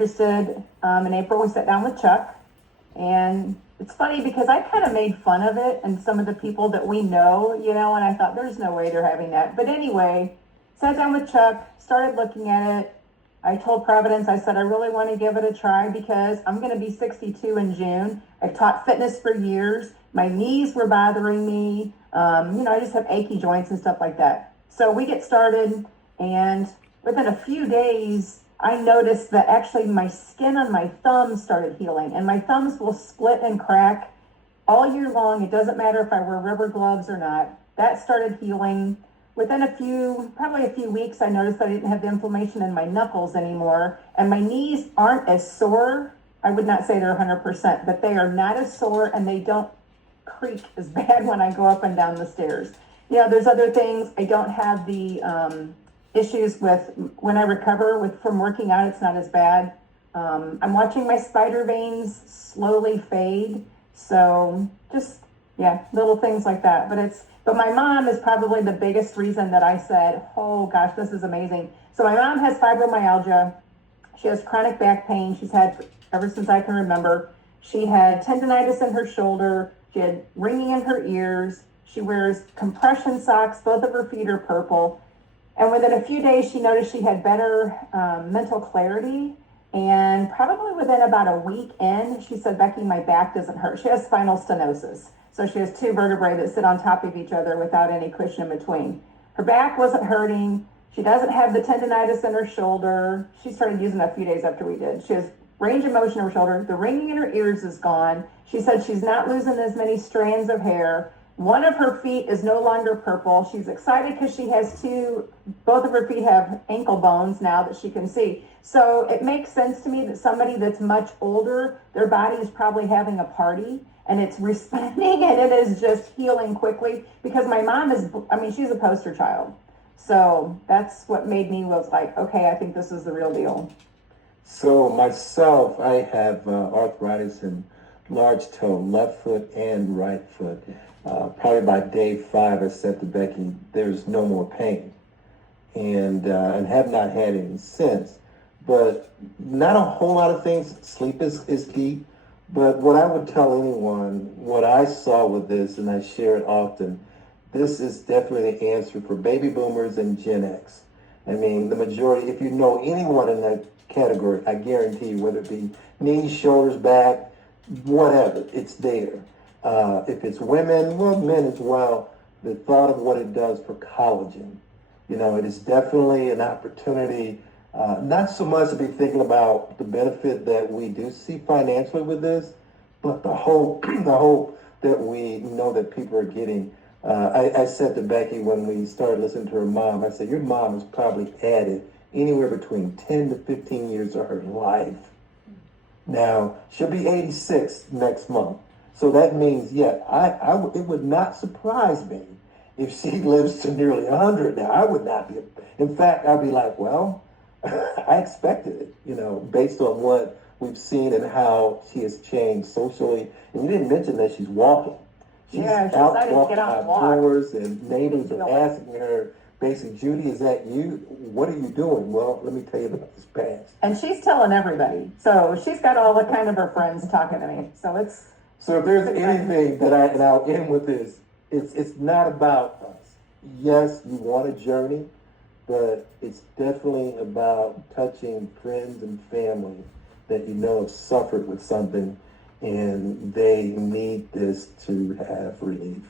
interested. In April, we sat down with Chuck, and it's funny because I kind of made fun of it and some of the people that we know, and I thought there's no way they're having that. But anyway, sat down with Chuck, started looking at it. I told Providence, I said, I really want to give it a try because I'm going to be 62 in June. I've taught fitness for years. My knees were bothering me. I just have achy joints and stuff like that. So we get started, and within a few days, I noticed that actually my skin on my thumbs started healing, and my thumbs will split and crack all year long. It doesn't matter if I wear rubber gloves or not. That started healing. Within probably a few weeks, I noticed that I didn't have the inflammation in my knuckles anymore, and my knees aren't as sore. I would not say they're 100%, but they are not as sore, and they don't creak as bad when I go up and down the stairs. There's other things. I don't have the issues with when I recover from working out. It's not as bad. I'm watching my spider veins slowly fade. So just, little things like that. But my mom is probably the biggest reason that I said, oh gosh, this is amazing. So my mom has fibromyalgia. She has chronic back pain. She's had ever since I can remember. She had tendonitis in her shoulder. She had ringing in her ears. She wears compression socks. Both of her feet are purple. And within a few days, she noticed she had better mental clarity. And probably within about a week in, she said, Becky, my back doesn't hurt. She has spinal stenosis. So she has two vertebrae that sit on top of each other without any cushion in between. Her back wasn't hurting. She doesn't have the tendonitis in her shoulder. She started using it a few days after we did. She has range of motion in her shoulder. The ringing in her ears is gone. She said she's not losing as many strands of hair. One of her feet is no longer purple. She's excited because she has both of her feet have ankle bones now that she can see. So it makes sense to me that somebody that's much older, their body is probably having a party and it's responding and it is just healing quickly because my mom she's a poster child. So that's what made me was like, okay, I think this is the real deal. So myself, I have arthritis in large toe, left foot and right foot. Probably by day 5, I said to Becky, there's no more pain. And have not had any since. But not a whole lot of things. Sleep is key. But what I would tell anyone, what I saw with this, and I share it often, this is definitely the answer for baby boomers and Gen X. I mean, the majority, if you know anyone in that category, I guarantee you, whether it be knees, shoulders, back, whatever, it's there. If it's women, well, men as well, the thought of what it does for collagen. It is definitely an opportunity, not so much to be thinking about the benefit that we do see financially with this, but the hope that we know that people are getting. I said to Becky when we started listening to her mom, I said, your mom has probably added anywhere between 10 to 15 years of her life. Now, she'll be 86 next month. So that means, it would not surprise me if she lives to nearly 100 now. I would not be. In fact, I'd be like, well, I expected it, based on what we've seen and how she has changed socially. And you didn't mention that she's walking. She's out walking outdoors, and neighbors are asking her, basically, Judy, is that you? What are you doing? Well, let me tell you about this past. And she's telling everybody. So she's got all the kind of her friends talking to me. So if there's anything that and I'll end with this, it's not about us. Yes, you want a journey, but it's definitely about touching friends and family that have suffered with something and they need this to have relief.